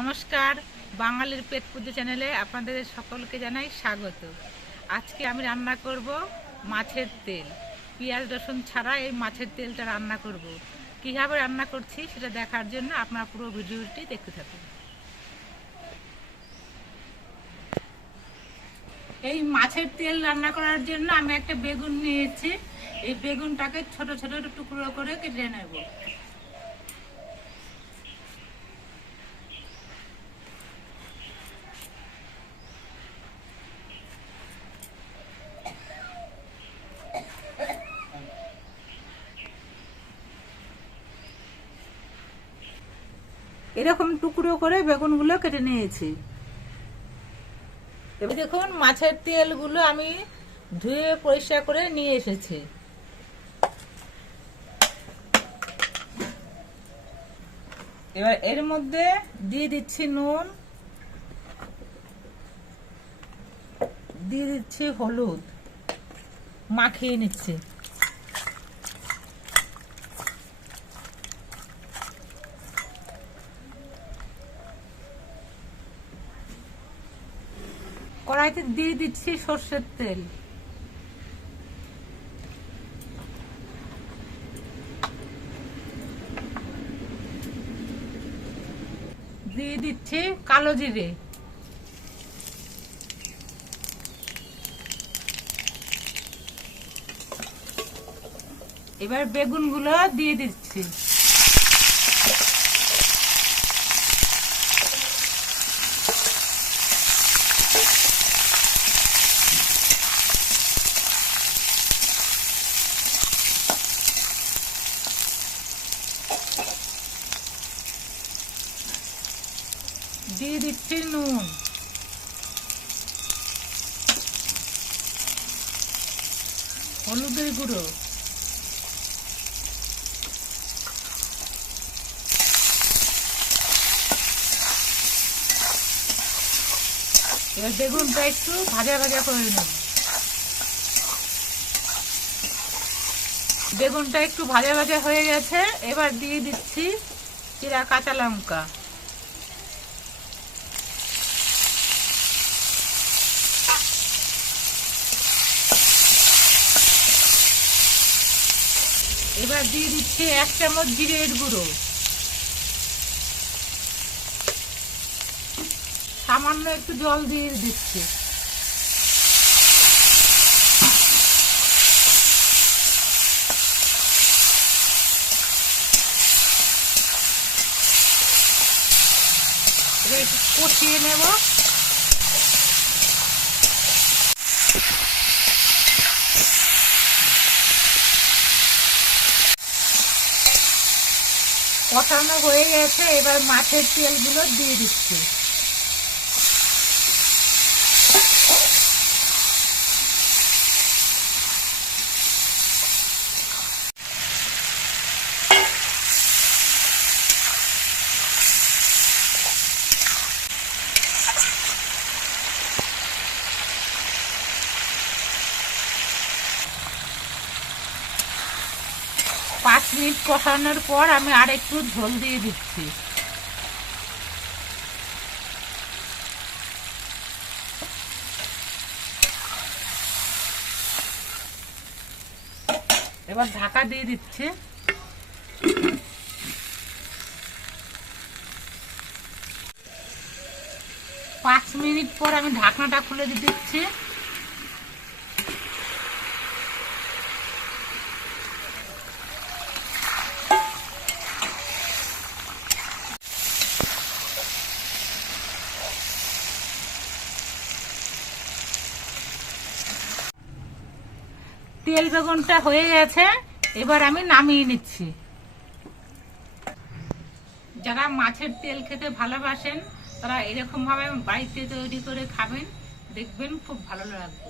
নমস্কার, বাঙালির পেট পুজো চ্যানেলে আপনাদের সকলকে জানাই স্বাগত। আজকে আমি রান্না করব মাছের তেল। পেঁয়াজ রসুন ছাড়া এই মাছের তেলটা রান্না করব। কীভাবে রান্না করছি সেটা দেখার জন্য আপনারা পুরো ভিডিওটি দেখতে থাকুন। এই মাছের তেল রান্না করার জন্য আমি একটা বেগুন নিয়েছি। এই বেগুনটাকে ছোট ছোট টুকরো করে কেটে নেব। এরকম টুকরো করে বেগুনগুলো কেটে নিয়েছি। এবার দেখুন মাছের তেলগুলো আমি ধুয়ে পরিষ্কার করে নিয়ে এসেছি। এবার এর মধ্যে দিয়ে দিচ্ছি নুন, দিয়ে দিচ্ছি হলুদ, মাখিয়ে নিচ্ছি। কড়াইতে দিয়ে দিচ্ছি সর্ষের তেল, দিয়ে দিচ্ছি কালো জিরে, এবার বেগুনগুলো দিয়ে দিচ্ছি। দিয়ে দিচ্ছি নুন, হলুদের গুঁড়ো, এবার বেগুনটা একটু ভাজা ভাজা করে নেব। বেগুনটা একটু ভাজা ভাজা হয়ে গেছে। এবার দিয়ে দিচ্ছি চিরা কাঁচা লঙ্কা, এবার দিয়ে দিচ্ছি 1 চামচ জিরের গুঁড়ো, সামান্য একটু জল দিয়ে দিচ্ছি। এবার একটু কষিয়ে নেব। কষানো হয়ে গেছে। এবার মাছের তেলগুলো দিয়ে দিচ্ছি। পাঁচ মিনিট কষানোর পর আমি আর একটু ঝোল দিয়ে দিচ্ছি। এবার ঢাকা দিয়ে দিচ্ছি। 5 মিনিট পর আমি ঢাকনাটা খুলে দিচ্ছি। তেল বেগুনটা হয়ে গেছে। এবার আমি নামিয়ে নিচ্ছি। যারা মাছের তেল খেতে ভালোবাসেন তারা এরকম ভাবে বাড়িতে তৈরি করে খাবেন, দেখবেন খুব ভালো লাগবে।